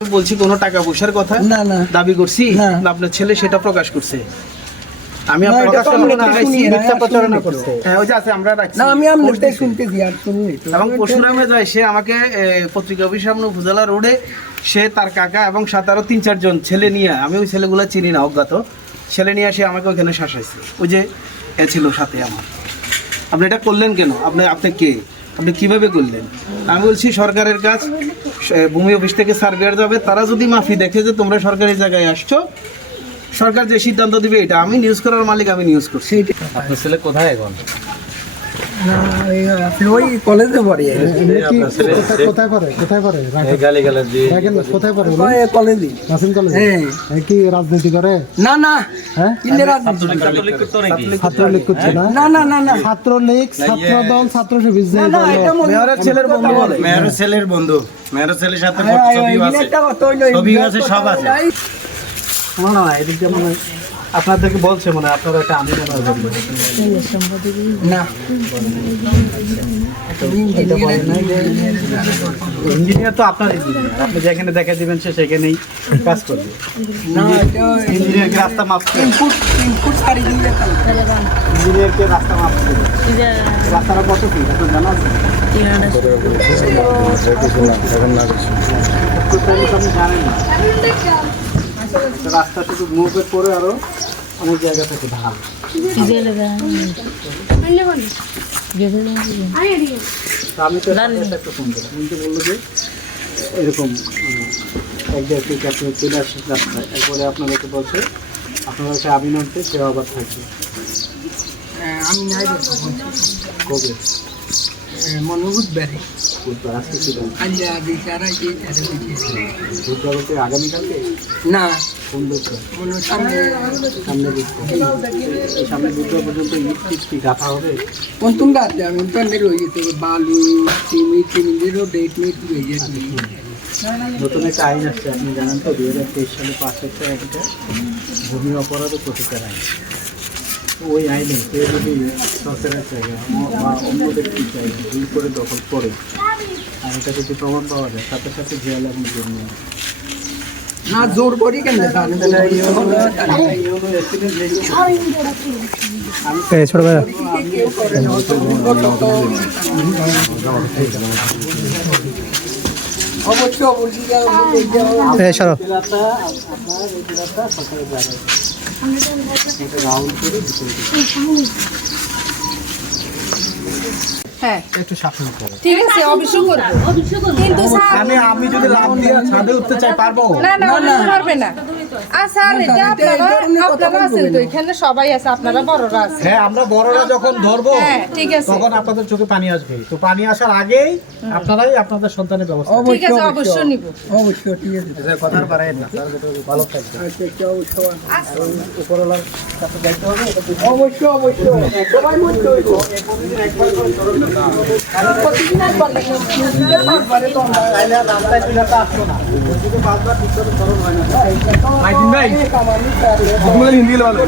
বলছি কোনো টাকা পয়সার কথা না না দাবি করছি না। না আপনার ছেলে সেটা প্রকাশ করছে আমি না, আপনার এটা কাছে তো আমরা মিথ্যা শুনি, মিথ্যা না, প্রচারণা শুনি তো। করছে হ্যাঁ ওই যে আছে আমরা রাখছি না আমি পোস্ট আপনারটাই দিছি। শুনতেছি আর শুনলি তো এবং পরশুরামে যায় সে আমাকে পত্রিকা অফিস সামনে উপজেলা রোডে সে তার কাকা এবং সাথে আরো 3-4 জন ছেলে নিয়ে আমি ওই ছেলেগুলো চিনি না অজ্ঞাত ছেলে নিয়ে সে আমাকে ওইখানে শাসাইছে ওই যে এ ছিল সাথে আমার আপনি এটা করলেন কেন আপনি কে আপনি কিভাবে করলেন আমি বলছি সরকারের কাজ ভূমি অফিস থেকে সার্ভেয়ার যাবে তারা যদি মাফি দেখে যে তোমরা সরকারি জায়গায় আসছো সরকার যে সিদ্ধান্ত দিবে এটা আমি নিউজ করার মালিক আমি নিউজ করছি আপনার ছেলে কোথায় এখন? ওই কলেজে পড়ে কোথায় পড়ে এই গালিগালাজ দিয়ে কোথায় পড়ে কলেজে নাসিম কলেজ হ্যাঁ কি রাজনীতি করে না না হ্যাঁ ইন্দিরা রাজনীতি ছাত্রলীগ করতো নাকি? ছাত্রলীগ করছে না না না না না ছাত্রলীগ ছাত্র দল ছাত্র না, না, এটা মনে- মেয়রের ছেলের বন্ধু বলে মেয়ের ছেলের বন্ধু, মেয়ের ছেলের সাথে হ্যাঁ, ছবিও আছে। ইলেকটা কত হইলো, ছবিও আছে, সব আছে। না এদিক দিয়ে মনে হয় আপনাদেরকে বলছে মনে হয় আপনারা এটা আমি মনে হয় বলবো। না এটা বলে না যে ইঞ্জিনিয়ার তো আপনার ইঞ্জিনিয়ার আপনি যেখানে দেখা দিবেন সে সেখানেই কাজ করবে না এটা ইঞ্জিনিয়ারকে রাস্তা মাপছে ইনপুট সারি দিয়ে ইঞ্জিনিয়ারকে রাস্তা মাপছে রাস্তাটা কত কি আপনার জানা আছে আপনি জানেন না রাস্তা শুধু মুভের পরে আরো অনেক জায়গা থেকে ঢাল তা আমি তো একটা ফোন দিলাম উনি তো বললো যে এরকম 1-1.5 ফিট আপনি চলে আসেন রাস্তায় এরপরে আপনাদেরকে বলছে আপনারা একটা আবিনান্তে সেবা আবার থাকবে আমি নাই কবে মনোবুধ বেড়ে বুধবার আজকে ছিল আল্লাহ বিচারা যে তারা দিয়েছে বুধবার হচ্ছে আগামীকালকে না কোন বুধবার মনে সামনে সামনে বুধবার এই সামনে বুধবার পর্যন্ত ইট কি গাঁথা হবে কোন তুমি রাতে আমি পেন্ডেল হয়ে যেতে বালু চিমিদেরও ডেট মেট হয়ে যেতে নতুন একটা আইন আসছে আপনি জানেন তো 2023 সালে পাশ একটা একটা ভূমি অপরাধ ও প্রতিকার আইন তো ওই আইনে কেউ যদি সরকারের জায়গা বা অন্য ব্যক্তির জায়গা ভুল করে দখল করে আর এটা যদি প্রমাণ পাওয়া যায় সাথে সাথে জেল এবং জন্য না জোর করি কেন ছোট ভাই অবশ্যই অবশ্যই সরো জেলাটা আপনার এই জেলাটা সরকারের জায়গায় এটা রাউন্ড করে ভিতরে হ্যাঁ একটু শাসন করে ঠিক আছে অবশ্য করবো কিন্তু স্যার আমি যদি লাভ দিয়ে ছাদে উঠতে চাই পারবো না না উনি পারবে না আর স্যার এটা আপনারা আছেন তো এখানে সবাই আছে আপনারা বড়রা আছে হ্যাঁ আমরা বড়রা যখন ধরবো হ্যাঁ ঠিক আছে তখন আপনাদের চোখে পানি আসবে তো পানি আসার আগেই আপনারাই আপনাদের সন্তানের ব্যবস্থা ঠিক আছে অবশ্য নিব অবশ্যই ঠিক আছে কথার বাড়ায় না ভালো থাকবে উপরওয়ালার কাছে যাইতে হবে অবশ্যই অবশ্যই সবাই মধ্যে হইব প্রতিদিন একবার রাস্তায় পিলাটা আসতো না যদি বারবার ভিতরে ধরন হয় না মাইদিন ভাই হিন্দি ভালো